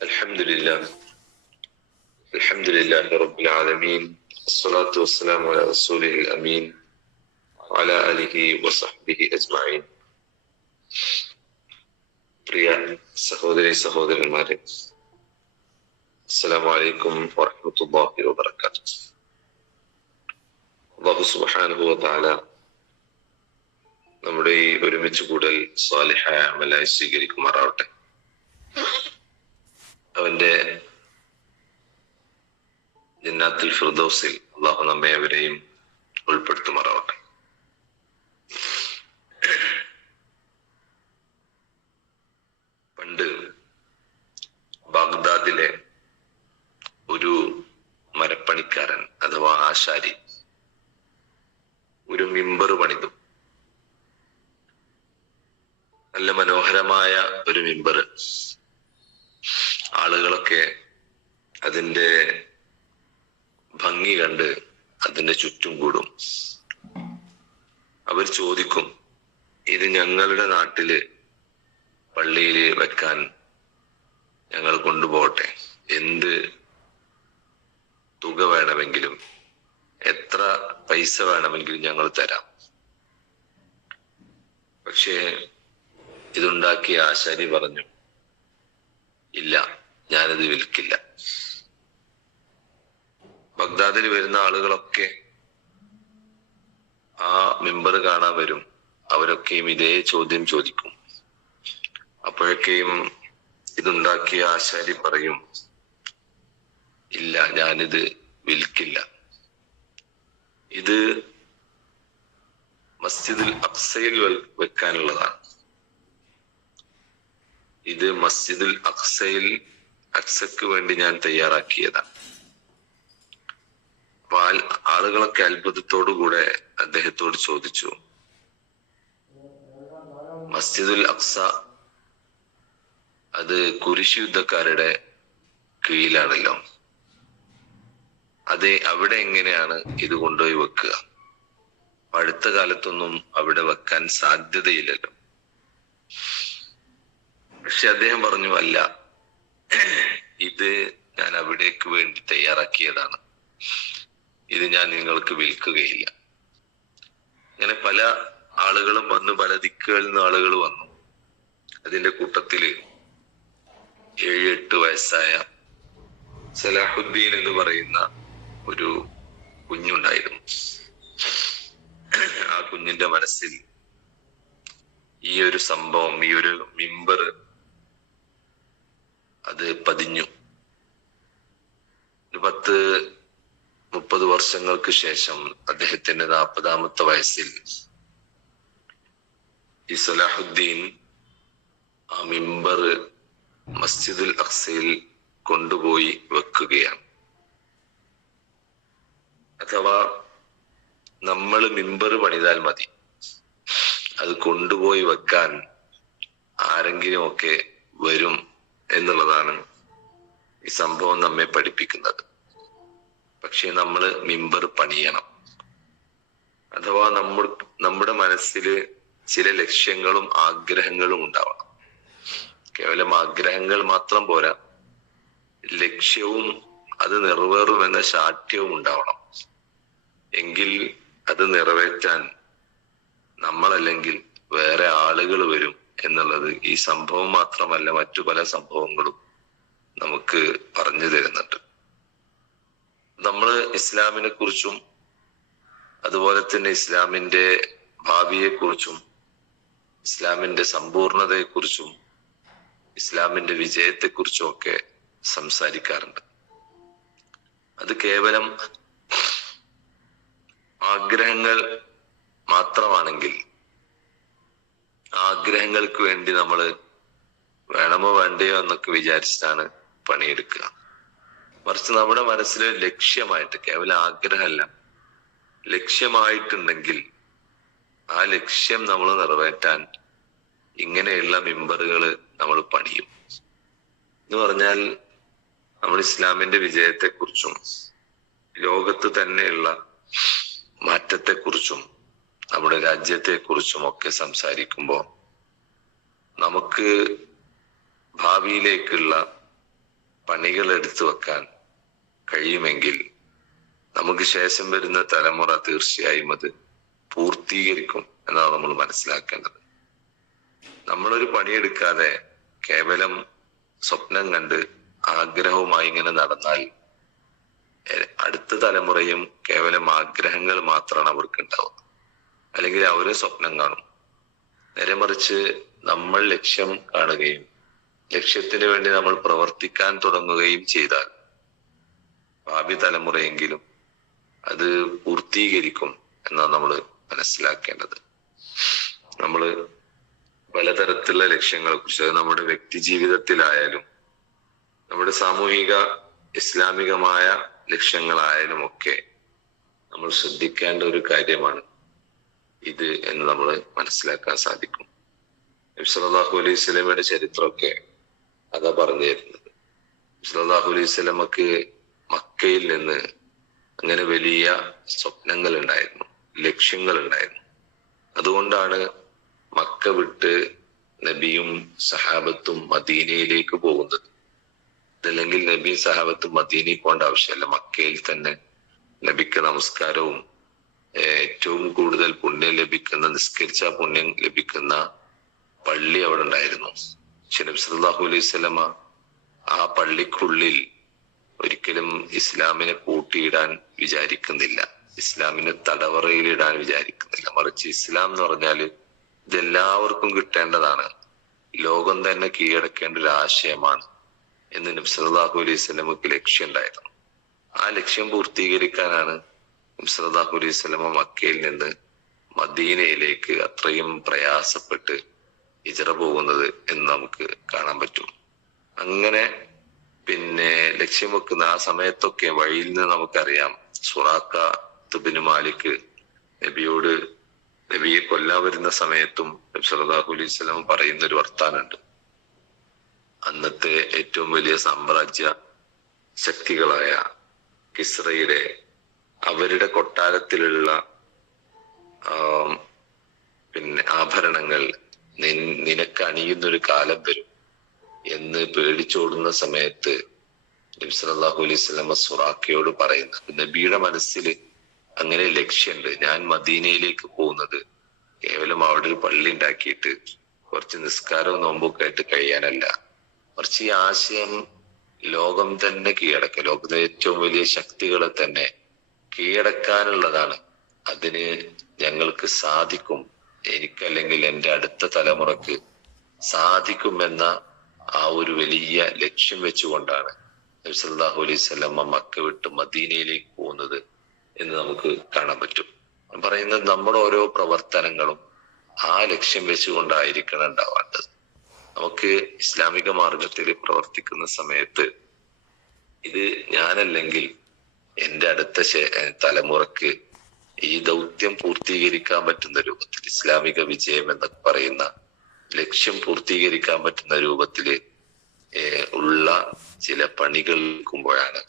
الحمد لله الحمد لله رب العالمين الصلاة والسلام على رسوله الأمين وعلى آله وصحبه أجمعين പ്രിയ സഹോദരി സഹോദരന്മാരെ അസ്സലാമു അലൈക്കും വറഹ്മത്തുള്ളാഹി വബറകാതുഹു അല്ലാഹു സുബ്ഹാനഹു വ തആല നമ്മുടെ ഈ ഒരുമിച്ച് കൂടൽ സ്വാലിഹായ അമലായി സ്വീകരിക്കുമാറാവട്ടെ അവന്റെ ജന്നാത്തിൽ ഫിർദോസിൽ അള്ളാഹു നമ്മെ അവരെയും ഉൾപ്പെടുത്തുമാറാവട്ടെ. പണ്ട് ബാഗ്ദാദിലെ ഒരു മരപ്പണിക്കാരൻ അഥവാ ആശാരി ഒരു മിമ്പർ പണിതു. നല്ല മനോഹരമായ ഒരു മിമ്പർ. ആളുകളൊക്കെ അതിന്റെ ഭംഗി കണ്ട് അതിന്റെ ചുറ്റും കൂടും. അവർ ചോദിക്കും ഇത് ഞങ്ങളുടെ നാട്ടിൽ പള്ളിയിൽ വെക്കാൻ ഞങ്ങൾ കൊണ്ടുപോകട്ടെ? എന്ത് തുക വേണമെങ്കിലും എത്ര പൈസ വേണമെങ്കിലും ഞങ്ങൾ തരാം. പക്ഷേ ഇതുണ്ടാക്കിയ ആശാരി പറഞ്ഞു ഇല്ല. ഞാനിത് വിൽക്കില്ല. ബഗ്ദാദിൽ വരുന്ന ആളുകളൊക്കെ ആ മെമ്പർ കാണാൻ വരും. അവരൊക്കെയും ഇതേ ചോദ്യം ചോദിക്കും. അപ്പോഴൊക്കെയും ഇതുണ്ടാക്കിയ ആശാരി പറയും ഇല്ല ഞാനിത് വിൽക്കില്ല. ഇത് മസ്ജിദിൽ അക്സയിൽ വെക്കാനുള്ളതാണ്. ഇത് മസ്ജിദിൽ അക്സയിൽ അക്സക്ക് വേണ്ടി ഞാൻ തയ്യാറാക്കിയതാണ് അപ്പൊ ആളുകളൊക്കെ അത്ഭുതത്തോടുകൂടെ അദ്ദേഹത്തോട് ചോദിച്ചു. മസ്ജിദുൽ അക്സ അത് കുരിശ് യുദ്ധക്കാരുടെ കീഴിലാണല്ലോ. അതെ അവിടെ എങ്ങനെയാണ് ഇത് കൊണ്ടുപോയി വെക്കുക? അടുത്ത കാലത്തൊന്നും അവിടെ വെക്കാൻ സാധ്യതയില്ലല്ലോ. പക്ഷെ അദ്ദേഹം പറഞ്ഞു അല്ല ഇത് ഞാൻ അവിടേക്ക് വേണ്ടി തയ്യാറാക്കിയതാണ്. ഇത് ഞാൻ നിങ്ങൾക്ക് വിൽക്കുകയില്ല. അങ്ങനെ പല ആളുകളും വന്നു പല ദിക്കുകളിൽ നിന്ന് ആളുകൾ വന്നു. അതിന്റെ കൂട്ടത്തിൽ ഏഴ് എട്ട് വയസ്സായ സലാഹുദ്ദീൻ എന്ന് പറയുന്ന ഒരു കുഞ്ഞുണ്ടായിരുന്നു. ആ കുഞ്ഞിന്റെ മനസ്സിൽ ഈ ഒരു സംഭവം ഈ ഒരു മിമ്പർ അത് പതിഞ്ഞു. ഒരു പത്ത് മുപ്പത് വർഷങ്ങൾക്ക് ശേഷം അദ്ദേഹത്തിന്റെ നാൽപ്പതാമത്തെ വയസ്സിൽ ഈ സലാഹുദ്ദീൻ ആ മിമ്പർ മസ്ജിദുൽ അക്സയിൽ കൊണ്ടുപോയി വെക്കുകയാണ്. അഥവാ നമ്മൾ മിമ്പർ പണിതാൽ മതി. അത് കൊണ്ടുപോയി വെക്കാൻ ആരെങ്കിലും ഒക്കെ വരും. എന്നുള്ളതാണ് ഈ സംഭവം നമ്മെ പഠിപ്പിക്കുന്നത്. പക്ഷെ നമ്മൾ മിമ്പർ പണിയണം. അഥവാ നമ്മൾ നമ്മുടെ മനസ്സിൽ ചില ലക്ഷ്യങ്ങളും ആഗ്രഹങ്ങളും ഉണ്ടാവണം. കേവലം ആഗ്രഹങ്ങൾ മാത്രം പോരാ. ലക്ഷ്യവും അത് നിറവേറുമെന്ന ശാഠ്യവും ഉണ്ടാവണം. എങ്കിൽ അത് നിറവേറ്റാൻ നമ്മളല്ലെങ്കിൽ വേറെ ആളുകൾ വരും. എന്നുള്ളത് ഈ സംഭവം മാത്രമല്ല മറ്റു പല സംഭവങ്ങളും നമുക്ക് പറഞ്ഞു തരുന്നുണ്ട്. നമ്മൾ ഇസ്ലാമിനെ കുറിച്ചും അതുപോലെ തന്നെ ഇസ്ലാമിന്റെ ഭാവിയെക്കുറിച്ചും ഇസ്ലാമിന്റെ സമ്പൂർണതയെ കുറിച്ചും ഇസ്ലാമിന്റെ വിജയത്തെ കുറിച്ചും ഒക്കെ സംസാരിക്കാറുണ്ട്. അത് കേവലം ആഗ്രഹങ്ങൾ മാത്രമാണെങ്കിൽ ആഗ്രഹങ്ങൾക്ക് വേണ്ടി നമ്മൾ വേണമോ വേണ്ടയോ എന്നൊക്കെ വിചാരിച്ചിട്ടാണ് പണിയെടുക്കുക. മറിച്ച് നമ്മുടെ മനസ്സിൽ ലക്ഷ്യമായിട്ട് കേവലം ആഗ്രഹമല്ല ലക്ഷ്യമായിട്ടുണ്ടെങ്കിൽ ആ ലക്ഷ്യം നമ്മൾ നിറവേറ്റാൻ ഇങ്ങനെയുള്ള മെമ്പറുകൾ നമ്മൾ പണിയും. എന്ന് പറഞ്ഞാൽ നമ്മൾ ഇസ്ലാമിന്റെ വിജയത്തെക്കുറിച്ചും ലോകത്ത് തന്നെയുള്ള മാറ്റത്തെക്കുറിച്ചും നമ്മുടെ രാജ്യത്തെക്കുറിച്ചും ഒക്കെ സംസാരിക്കുമ്പോൾ നമുക്ക് ഭാവിയിലേക്കുള്ള പണികൾ എടുത്തു വെക്കാൻ കഴിയുമെങ്കിൽ നമുക്ക് ശേഷം വരുന്ന തലമുറ തീർച്ചയായും അത് പൂർത്തീകരിക്കും എന്നാണ് നമ്മൾ മനസ്സിലാക്കേണ്ടത്. നമ്മളൊരു പണിയെടുക്കാതെ കേവലം സ്വപ്നം കണ്ട് ആഗ്രഹവുമായി ഇങ്ങനെ നടന്നാൽ അടുത്ത തലമുറയും കേവലം ആഗ്രഹങ്ങൾ മാത്രമാണ് അവർക്ക് ഉണ്ടാവുക അല്ലെങ്കിൽ അവരെ സ്വപ്നം കാണും. നേരെ മറിച്ച് നമ്മൾ ലക്ഷ്യം കാണുകയും ലക്ഷ്യത്തിന് വേണ്ടി നമ്മൾ പ്രവർത്തിക്കാൻ തുടങ്ങുകയും ചെയ്താൽ ഭാവി തലമുറയെങ്കിലും അത് പൂർത്തീകരിക്കും എന്നാണ് നമ്മൾ മനസ്സിലാക്കേണ്ടത്. നമ്മൾ പലതരത്തിലുള്ള ലക്ഷ്യങ്ങളെ കുറിച്ച് അത് നമ്മുടെ വ്യക്തി ജീവിതത്തിലായാലും നമ്മുടെ സാമൂഹിക ഇസ്ലാമികമായ ലക്ഷ്യങ്ങളായാലും ഒക്കെ നമ്മൾ ശ്രദ്ധിക്കേണ്ട ഒരു കാര്യമാണ് ഇത് എന്ന് നമ്മൾ മനസ്സിലാക്കാൻ സാധിക്കും. നബി സല്ലല്ലാഹു അലൈഹി സ്വലമയുടെ ചരിത്രമൊക്കെ അതാ പറഞ്ഞു തരുന്നത്. നബ്സലാഹു അലൈഹി സ്വലമക്ക് മക്കയിൽ നിന്ന് അങ്ങനെ വലിയ സ്വപ്നങ്ങൾ ഉണ്ടായിരുന്നു ലക്ഷ്യങ്ങൾ ഉണ്ടായിരുന്നു അതുകൊണ്ടാണ് മക്ക വിട്ട് നബിയും സഹാബത്തും മദീനയിലേക്ക് പോകുന്നത്. അതല്ലെങ്കിൽ നബി സഹാബത്തും മദീനയിൽ പോകേണ്ട ആവശ്യമല്ല. മക്കയിൽ തന്നെ നബിക്ക് നമസ്കാരവും ഏറ്റവും കൂടുതൽ പുണ്യം ലഭിക്കുന്ന നിസ്കരിച്ച പുണ്യം ലഭിക്കുന്ന പള്ളി അവിടെ ഉണ്ടായിരുന്നു. സല്ലല്ലാഹു അലൈഹി സ്വലമ ആ പള്ളിക്കുള്ളിൽ ഒരിക്കലും ഇസ്ലാമിനെ കൂട്ടിയിടാൻ വിചാരിക്കുന്നില്ല. ഇസ്ലാമിനെ തടവറയിലിടാൻ വിചാരിക്കുന്നില്ല. മറിച്ച് ഇസ്ലാം എന്ന് പറഞ്ഞാൽ ഇതെല്ലാവർക്കും കിട്ടേണ്ടതാണ്. ലോകം തന്നെ കീഴടക്കേണ്ട ഒരു ആശയമാണ് എന്ന് നബി സല്ലല്ലാഹു അലൈഹി സ്വലമക്ക് ലക്ഷ്യം ഉണ്ടായിരുന്നു ആ ലക്ഷ്യം പൂർത്തീകരിക്കാനാണ് സല്ലല്ലാഹു അലൈഹി മക്കയിൽ നിന്ന് മദീനയിലേക്ക് അത്രയും പ്രയാസപ്പെട്ട് ഇജറ പോകുന്നത് എന്ന് നമുക്ക് കാണാൻ പറ്റും. അങ്ങനെ പിന്നെ ലക്ഷ്യം വെക്കുന്ന ആ സമയത്തൊക്കെ വഴിയിൽ നിന്ന് നമുക്കറിയാം സുറാക്ക തുബിന് മാലിക് നബിയോട് നബിയെ കൊല്ലാൻ വരുന്ന സമയത്തും നബി സല്ലല്ലാഹു അലൈഹി വസല്ലം പറയുന്ന ഒരു വർത്താനുണ്ട് അന്നത്തെ ഏറ്റവും വലിയ സാമ്രാജ്യ ശക്തികളായ കിസ്രയുടെ അവരുടെ കൊട്ടാരത്തിലുള്ള പിന്നെ ആഭരണങ്ങൾ നിനക്ക് അണിയുന്ന ഒരു കാലം വരും എന്ന് പേടിച്ചോടുന്ന സമയത്ത് നബി സല്ലല്ലാഹു അലൈഹി വസല്ലമ സുറാഖയോട് പറയുന്നു നബിയുടെ മനസ്സിൽ അങ്ങനെ ലക്ഷ്യമുണ്ട് ഞാൻ മദീനയിലേക്ക് പോകുന്നത് കേവലം അവിടെ ഒരു പള്ളി ഉണ്ടാക്കിയിട്ട് കുറച്ച് നിസ്കാരവും നോമ്പൊക്കെ ആയിട്ട് കഴിയാനല്ല. കുറച്ച് ഈ ആശയം ലോകം തന്നെ കീഴടക്കുക ലോകത്തെ ഏറ്റവും വലിയ ശക്തികളെ തന്നെ കീഴടക്കാനുള്ളതാണ്. അതിന് ഞങ്ങൾക്ക് സാധിക്കും. എനിക്കല്ലെങ്കിൽ എന്റെ അടുത്ത തലമുറയ്ക്ക് സാധിക്കുമെന്ന ആ ഒരു വലിയ ലക്ഷ്യം വെച്ചുകൊണ്ടാണ് നബി സല്ലല്ലാഹു അലൈഹി സ്വലമ്മ മക്ക വിട്ട് മദീനയിലേക്ക് പോകുന്നത് എന്ന് നമുക്ക് കാണാൻ പറ്റും. പറയുന്നത് നമ്മുടെ ഓരോ പ്രവർത്തനങ്ങളും ആ ലക്ഷ്യം വെച്ചുകൊണ്ടായിരിക്കണം ഉണ്ടാവേണ്ടത്. നമുക്ക് ഇസ്ലാമിക മാർഗത്തിൽ പ്രവർത്തിക്കുന്ന സമയത്ത് ഇത് ഞാനല്ലെങ്കിൽ എന്റെ അടുത്ത തലമുറയ്ക്ക് ഈ ദൗത്യം പൂർത്തീകരിക്കാൻ പറ്റുന്ന രൂപത്തിൽ ഇസ്ലാമിക വിജയം എന്ന് പറയുന്ന ലക്ഷ്യം പൂർത്തീകരിക്കാൻ പറ്റുന്ന രൂപത്തിൽ ഉള്ള ചില പണികൾ നിൽക്കുമ്പോഴാണ്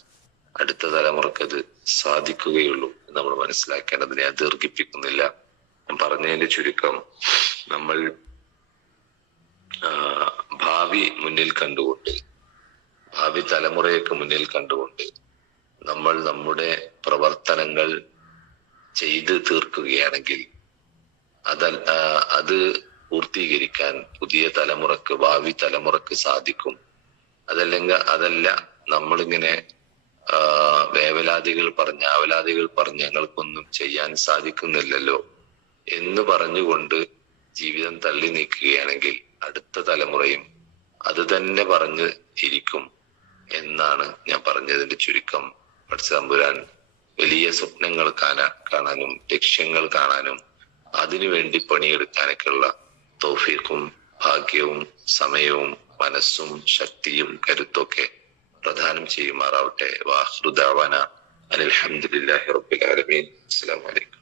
അടുത്ത തലമുറയ്ക്ക് അത് സാധിക്കുകയുള്ളൂ നമ്മൾ മനസ്സിലാക്കേണ്ടത്. ഞാൻ ദീർഘിപ്പിക്കുന്നില്ല. ഞാൻ പറഞ്ഞതിന്റെ ചുരുക്കം നമ്മൾ ഭാവി മുന്നിൽ കണ്ടുകൊണ്ട് ഭാവി തലമുറയൊക്കെ മുന്നിൽ കണ്ടുകൊണ്ട് നമ്മൾ നമ്മുടെ പ്രവർത്തനങ്ങൾ ചെയ്ത് തീർക്കുകയാണെങ്കിൽ അത അത് പൂർത്തീകരിക്കാൻ പുതിയ തലമുറയ്ക്ക് ഭാവി തലമുറയ്ക്ക് സാധിക്കും. അതല്ലെങ്കിൽ അതല്ല നമ്മളിങ്ങനെ വേവലാതികൾ പറഞ്ഞ് ആവലാതികൾ പറഞ്ഞ് ഞങ്ങൾക്കൊന്നും ചെയ്യാൻ സാധിക്കുന്നില്ലല്ലോ എന്ന് പറഞ്ഞുകൊണ്ട് ജീവിതം തള്ളി നീക്കുകയാണെങ്കിൽ അടുത്ത തലമുറയും അത് തന്നെ പറഞ്ഞ് ഇരിക്കും എന്നാണ് ഞാൻ പറഞ്ഞതിന്റെ ചുരുക്കം. പഠിച്ചതമ്പുരാൻ വലിയ സ്വപ്നങ്ങൾ കാണാ കാണാനും ലക്ഷ്യങ്ങൾ കാണാനും അതിനുവേണ്ടി പണിയെടുക്കാനൊക്കെയുള്ള തൗഫീഖും ഭാഗ്യവും സമയവും മനസ്സും ശക്തിയും കരുത്തൊക്കെ പ്രദാനം ചെയ്യുമാറാവട്ടെ. വാഹൃദാവന അനിൽഹമ്മദില്ലാഹി റബ്ബിൽ ആലമീൻ. അസ്സലാമു അലൈക്കും.